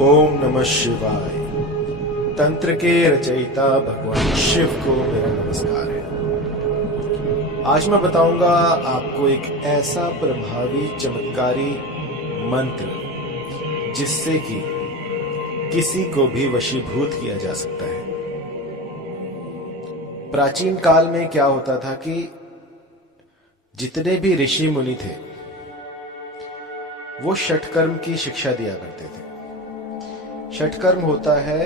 ओम नमः शिवाय। तंत्र के रचयिता भगवान शिव को मेरा नमस्कार है। आज मैं बताऊंगा आपको एक ऐसा प्रभावी चमत्कारी मंत्र जिससे कि किसी को भी वशीभूत किया जा सकता है। प्राचीन काल में क्या होता था कि जितने भी ऋषि मुनि थे वो षटकर्म की शिक्षा दिया करते थे। षटकर्म होता है,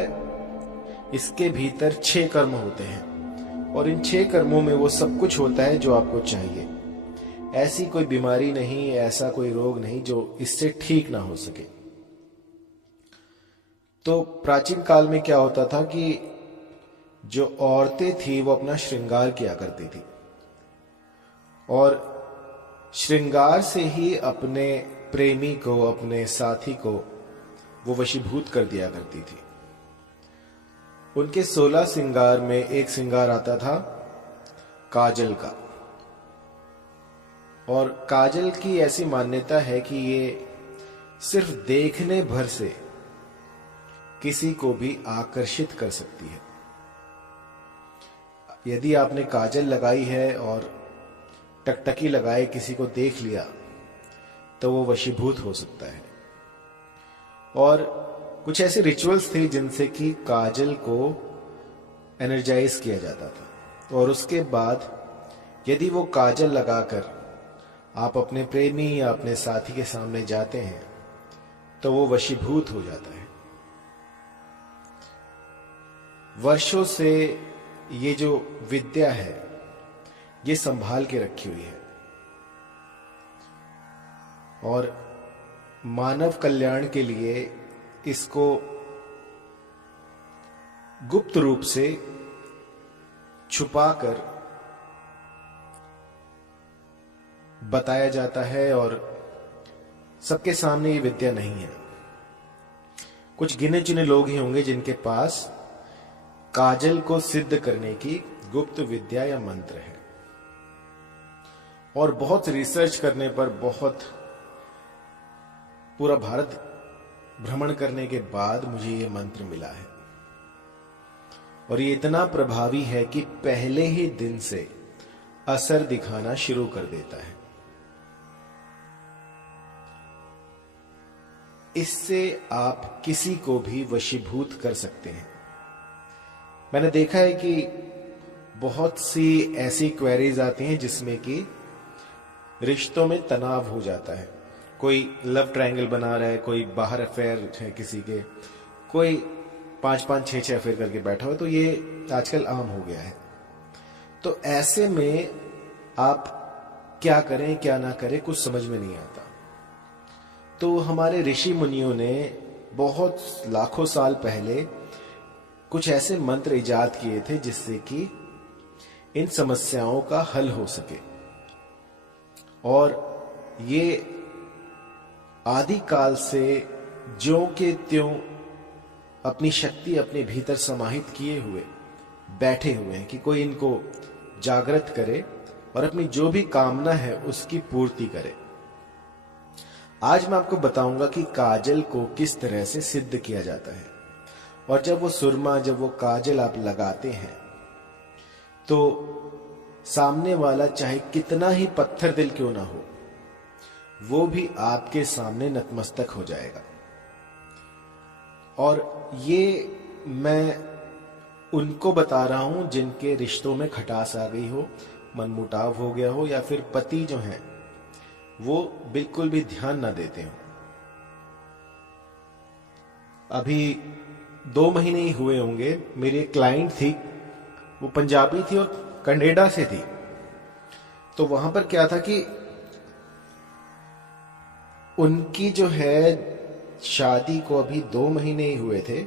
इसके भीतर 6 कर्म होते हैं और इन 6 कर्मों में वो सब कुछ होता है जो आपको चाहिए। ऐसी कोई बीमारी नहीं, ऐसा कोई रोग नहीं जो इससे ठीक ना हो सके। तो प्राचीन काल में क्या होता था कि जो औरतें थी वो अपना श्रृंगार किया करती थी और श्रृंगार से ही अपने प्रेमी को, अपने साथी को वो वशीभूत कर दिया करती थी। उनके 16 श्रृंगार में एक श्रृंगार आता था काजल का, और काजल की ऐसी मान्यता है कि ये सिर्फ देखने भर से किसी को भी आकर्षित कर सकती है। यदि आपने काजल लगाई है और टकटकी लगाए किसी को देख लिया तो वो वशीभूत हो सकता है। और कुछ ऐसे रिचुअल्स थे जिनसे कि काजल को एनर्जाइज किया जाता था, और उसके बाद यदि वो काजल लगाकर आप अपने प्रेमी या अपने साथी के सामने जाते हैं तो वो वशीभूत हो जाता है। वर्षों से ये जो विद्या है ये संभाल के रखी हुई है और मानव कल्याण के लिए इसको गुप्त रूप से छुपाकर बताया जाता है और सबके सामने ये विद्या नहीं है। कुछ गिने चुने लोग ही होंगे जिनके पास काजल को सिद्ध करने की गुप्त विद्या या मंत्र है, और बहुत रिसर्च करने पर, बहुत पूरा भारत भ्रमण करने के बाद मुझे ये मंत्र मिला है। और ये इतना प्रभावी है कि पहले ही दिन से असर दिखाना शुरू कर देता है। इससे आप किसी को भी वशीभूत कर सकते हैं। मैंने देखा है कि बहुत सी ऐसी क्वेरीज आती हैं जिसमें कि रिश्तों में तनाव हो जाता है। कोई लव ट्रायंगल बना रहा है, कोई बाहर अफेयर है किसी के, कोई 5-5, 6-6 अफेयर करके बैठा हो, तो ये आजकल आम हो गया है। तो ऐसे में आप क्या करें क्या ना करें कुछ समझ में नहीं आता। तो हमारे ऋषि मुनियों ने बहुत लाखों साल पहले कुछ ऐसे मंत्र इजाद किए थे जिससे कि इन समस्याओं का हल हो सके। और ये आदि काल से ज्यों के त्यों अपनी शक्ति अपने भीतर समाहित किए हुए बैठे हुए हैं कि कोई इनको जागृत करे और अपनी जो भी कामना है उसकी पूर्ति करे। आज मैं आपको बताऊंगा कि काजल को किस तरह से सिद्ध किया जाता है। और जब वो सुरमा, जब वो काजल आप लगाते हैं तो सामने वाला चाहे कितना ही पत्थर दिल क्यों ना हो, वो भी आपके सामने नतमस्तक हो जाएगा। और ये मैं उनको बता रहा हूं जिनके रिश्तों में खटास आ गई हो, मनमुटाव हो गया हो, या फिर पति जो हैं वो बिल्कुल भी ध्यान ना देते हो। अभी 2 महीने ही हुए होंगे, मेरी एक क्लाइंट थी, वो पंजाबी थी और कनाडा से थी। तो वहां पर क्या था कि उनकी जो है शादी को अभी 2 महीने ही हुए थे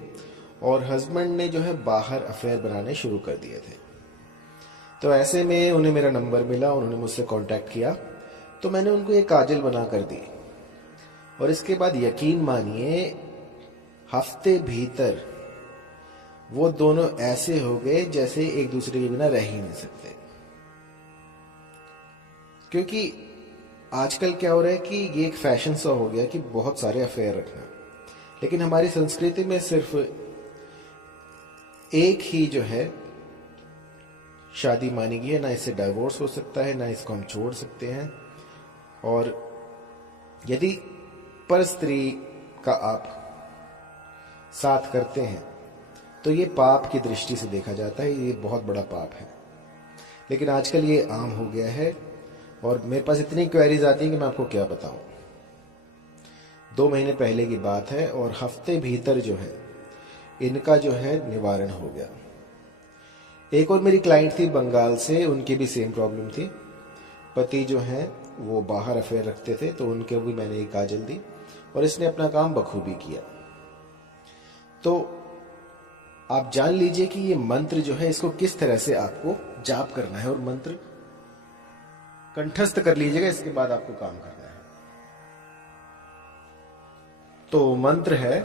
और हस्बैंड ने जो है बाहर अफेयर बनाने शुरू कर दिए थे। तो ऐसे में उन्हें मेरा नंबर मिला, उन्होंने मुझसे कांटेक्ट किया, तो मैंने उनको एक काजल बना कर दी। और इसके बाद यकीन मानिए हफ्ते भीतर वो दोनों ऐसे हो गए जैसे एक दूसरे के बिना रह ही नहीं सकते। क्योंकि आजकल क्या हो रहा है कि ये एक फैशन सा हो गया कि बहुत सारे अफेयर रखना। लेकिन हमारी संस्कृति में सिर्फ एक ही जो है शादी मानी गई है, ना इससे डाइवोर्स हो सकता है, ना इसको हम छोड़ सकते हैं। और यदि पर स्त्री का आप साथ करते हैं तो ये पाप की दृष्टि से देखा जाता है, ये बहुत बड़ा पाप है। लेकिन आजकल ये आम हो गया है और मेरे पास इतनी क्वेरीज आती हैं कि मैं आपको क्या बताऊं। 2 महीने पहले की बात है और हफ्ते भीतर जो है इनका जो है निवारण हो गया। एक और मेरी क्लाइंट थी बंगाल से, उनकी भी सेम प्रॉब्लम थी। पति जो है वो बाहर अफेयर रखते थे, तो उनके भी मैंने एक काजल दी और इसने अपना काम बखूबी किया। तो आप जान लीजिए कि ये मंत्र जो है इसको किस तरह से आपको जाप करना है और मंत्र कंठस्थ कर लीजिएगा, इसके बाद आपको काम करना है। तो मंत्र है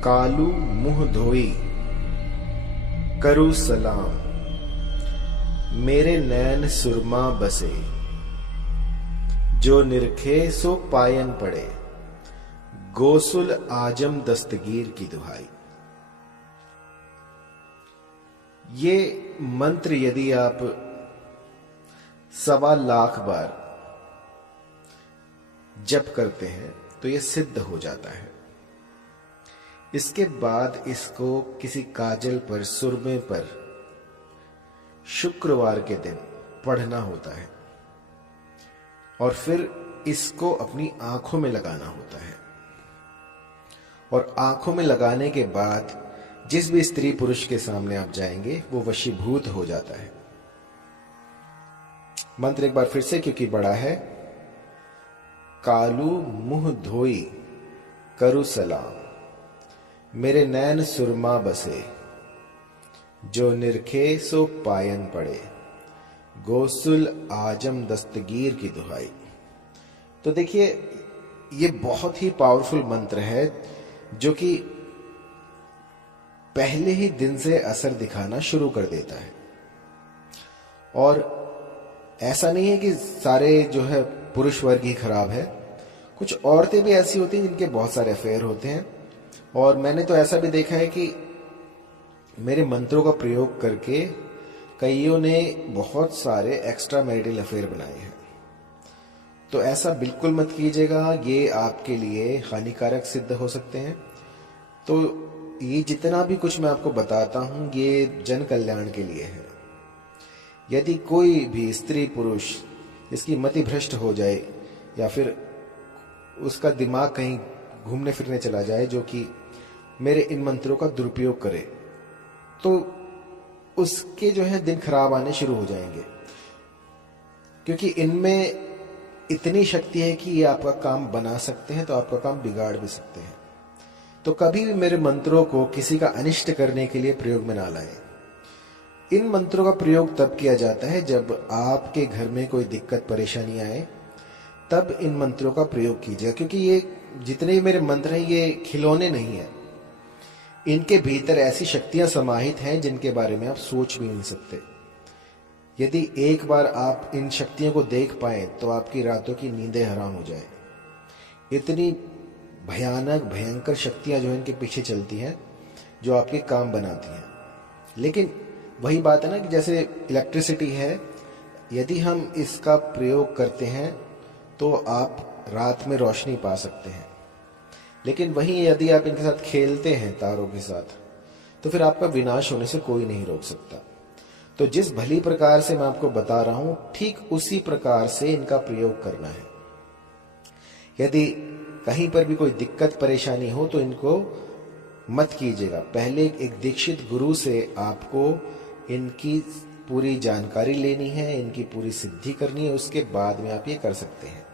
कालू मुंह धोई करू सलाम, मेरे नैन सुरमा बसे, जो निरखे सो पायन पड़े, गोसुल आजम दस्तगीर की दुहाई। ये मंत्र यदि आप 1.25 लाख बार जप करते हैं तो यह सिद्ध हो जाता है। इसके बाद इसको किसी काजल पर, सुरमे पर शुक्रवार के दिन पढ़ना होता है और फिर इसको अपनी आंखों में लगाना होता है। और आंखों में लगाने के बाद जिस भी स्त्री पुरुष के सामने आप जाएंगे वो वशीभूत हो जाता है। मंत्र एक बार फिर से, क्योंकि बड़ा है। कालू मुंह धोई करू सलाम, मेरे नैन सुरमा बसे, जो निरखे सो पायन पड़े, गोसुल आजम दस्तगीर की दुहाई। तो देखिए ये बहुत ही पावरफुल मंत्र है जो कि पहले ही दिन से असर दिखाना शुरू कर देता है। और ऐसा नहीं है कि सारे जो है पुरुष वर्ग ही खराब है, कुछ औरतें भी ऐसी होती हैं जिनके बहुत सारे अफेयर होते हैं। और मैंने तो ऐसा भी देखा है कि मेरे मंत्रों का प्रयोग करके कईयों ने बहुत सारे एक्स्ट्रा मैरिटल अफेयर बनाए हैं। तो ऐसा बिल्कुल मत कीजिएगा, ये आपके लिए हानिकारक सिद्ध हो सकते हैं। तो ये जितना भी कुछ मैं आपको बताता हूं ये जन कल्याण के लिए है। यदि कोई भी स्त्री पुरुष इसकी मति भ्रष्ट हो जाए या फिर उसका दिमाग कहीं घूमने फिरने चला जाए जो कि मेरे इन मंत्रों का दुरुपयोग करे, तो उसके जो है दिन खराब आने शुरू हो जाएंगे, क्योंकि इनमें इतनी शक्ति है कि ये आपका काम बना सकते हैं तो आपका काम बिगाड़ भी सकते हैं। तो कभी भी मेरे मंत्रों को किसी का अनिष्ट करने के लिए प्रयोग में ना लाएं। इन मंत्रों का प्रयोग तब किया जाता है जब आपके घर में कोई दिक्कत परेशानी आए, तब इन मंत्रों का प्रयोग कीजिए। क्योंकि ये जितने भी मेरे मंत्र हैं ये खिलौने नहीं है, इनके भीतर ऐसी शक्तियां समाहित हैं जिनके बारे में आप सोच भी नहीं सकते। यदि एक बार आप इन शक्तियों को देख पाए तो आपकी रातों की नींदें हराम हो जाए। इतनी भयानक भयंकर शक्तियां जो इनके पीछे चलती हैं जो आपके काम बनाती हैं। लेकिन वही बात है ना कि जैसे इलेक्ट्रिसिटी है, यदि हम इसका प्रयोग करते हैं तो आप रात में रोशनी पा सकते हैं। लेकिन वहीं यदि आप इनके साथ खेलते हैं तारों के साथ, तो फिर आपका विनाश होने से कोई नहीं रोक सकता। तो जिस भली प्रकार से मैं आपको बता रहा हूं ठीक उसी प्रकार से इनका प्रयोग करना है। यदि कहीं पर भी कोई दिक्कत परेशानी हो तो इनको मत कीजिएगा। पहले एक दीक्षित गुरु से आपको इनकी पूरी जानकारी लेनी है, इनकी पूरी सिद्धि करनी है, उसके बाद में आप ये कर सकते हैं।